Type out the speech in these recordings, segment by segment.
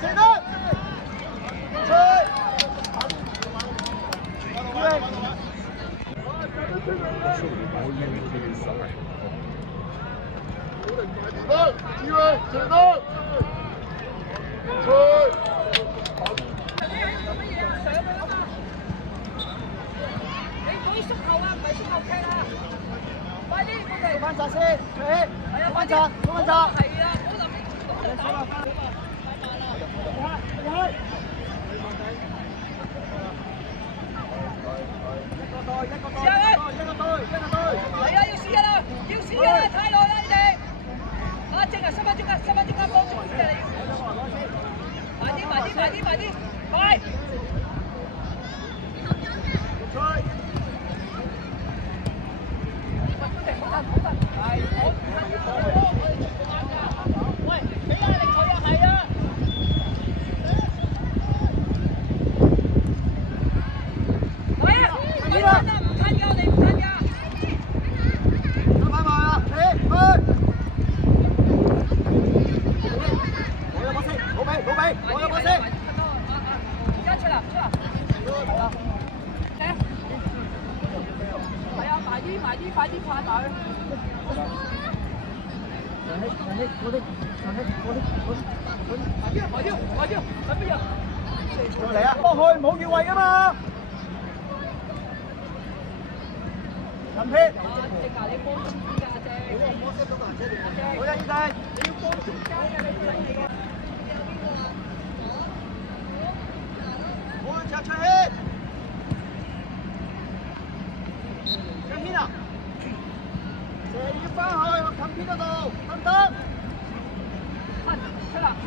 射得，吹。機會，射得，吹。縮後啊，唔係縮後踢啊！快啲，我哋翻閘先，係啊，翻閘，翻閘。係啊，好諗你打啦，係啊，要試啦，要試啦，太耐啦你哋。啊，正啊，10分鐘啊，10分鐘啊，幫助你哋。快啲，快啲，快啲，快啲，快！喂，俾壓力佢啊，係啊！係啊，唔吞啊，唔吞㗎，你唔吞㗎。快埋啊！你去！我有把聲，老尾，我有把聲。而家出啦，出啦。係啊。係啊，埋啲，快啲拍佢。我啲，喺邊啊？嚟啊！落去，唔好越位㗎嘛！近撇。正啊，你幫中間㗎正。好啊，二弟。你要幫中間㗎，你唔係㗎。我隻出氣。張軒啊！射要翻去近邊嗰度，得唔得？出啦！幾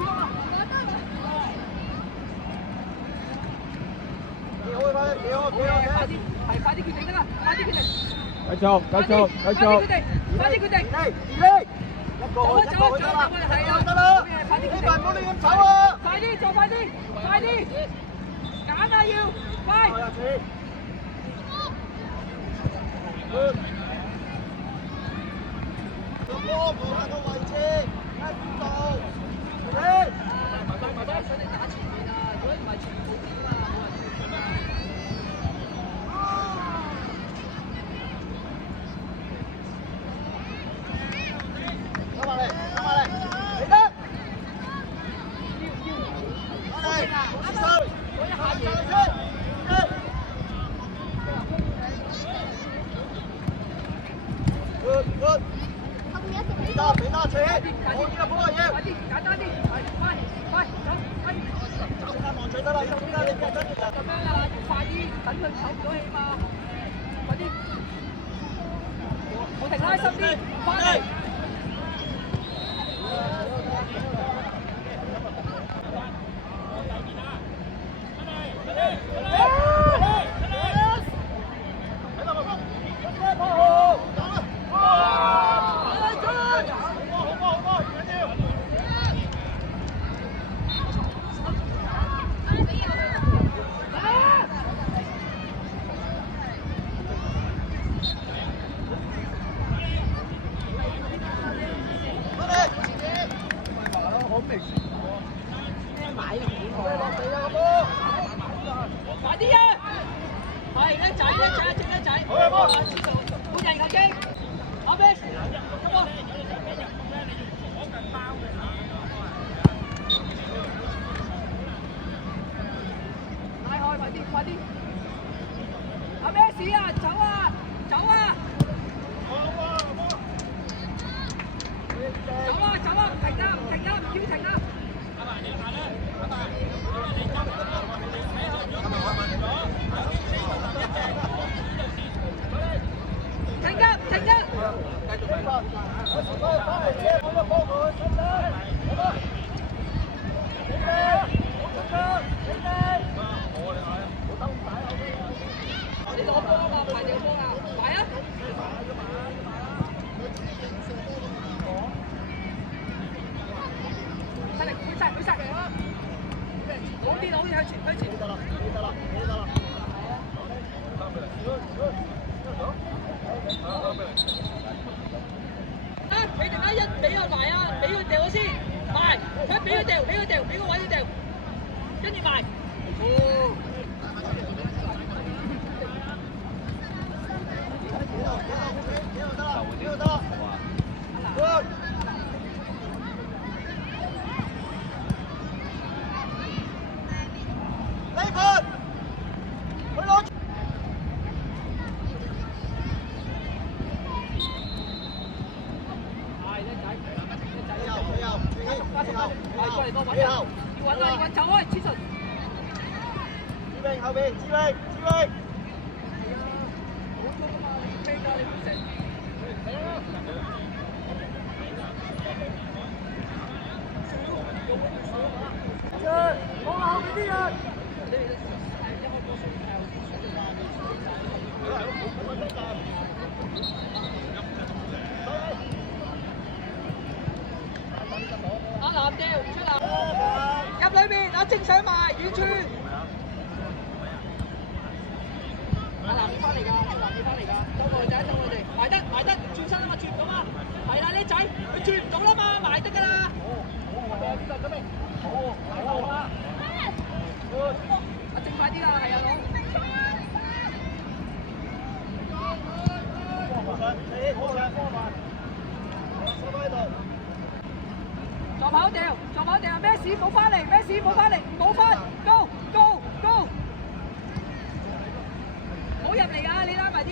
好啊！幾好，快啲決定得啦！快啲決定！繼續！快啲決定！一個得啦，得啦！快啲決定，唔好亂咁走啊！快啲做，快啲！揀啊要，快！個波冇喺個位置，喺邊度？埋想你打前面啊！如果唔係全部點啊？攞埋嚟，嚟得！我一下嘢。俾多錢，我呢個波要。快啲，簡單啲，快，走，快啲。中間望取得啦，中間你跟住。咁樣啊，要快啲，等佢唞唔到氣嘛。快啲，我停拉心啲，翻嚟。快啲啊！係一仔，好啊，波！半人球擊，阿 Best，come on！拉開，快啲！阿 Best 啊，走啊！走啊，唔停啊，唔要停啊！停啊！繼續俾翻，翻嚟車，我就幫佢，得唔得？你攞波啊，唔係你波啊，快啊！出力，推殺！好啲，向前！得啦！啊！你哋一俾佢埋啊，俾佢掉咗先，埋，快俾佢掉，俾個位佢掉。跟住埋。哦。後邊，志榮，志榮。好啦，後邊啲人。阿南掉出嚟，入裏面，阿正上埋遠處。阿南要翻嚟㗎，阿南要翻嚟㗎，周內仔，周內地，埋得，轉身啊嘛，轉唔到嘛，係啦，呢仔，佢轉唔到啦嘛，埋得㗎啦。好啊，阿正快啲啦，係啊，攞。助跑掉，咩事冇翻嚟，冇翻 ，go， 唔好入嚟啊！你拉埋啲。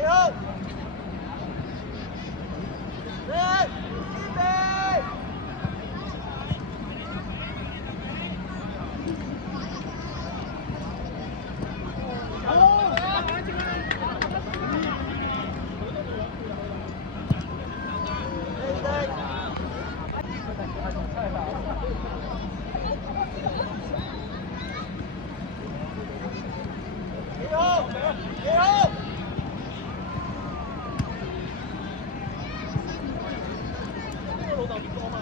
幾好。嚟，準備。幾好，幾好。老豆邊個啊嘛？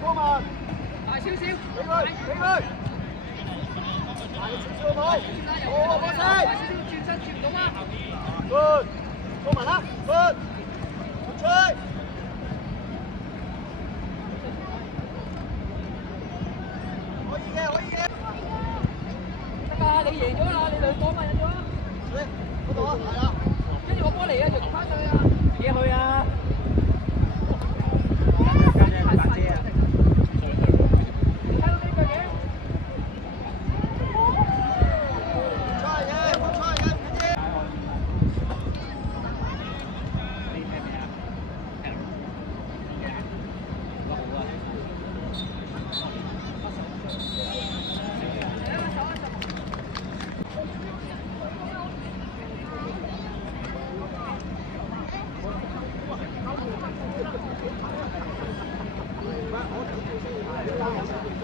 波慢，大少少，俾佢，俾佢，大少少好，好，波先，大少少轉身轉唔到啊！good，波慢啦 ，good， 吹，可以嘅，可以嘅，得㗎，你贏咗啦，你兩個嘛贏咗。嚟，嗰度啊，係啊，跟住個波嚟啊，揚翻上去啊！幾去啊？我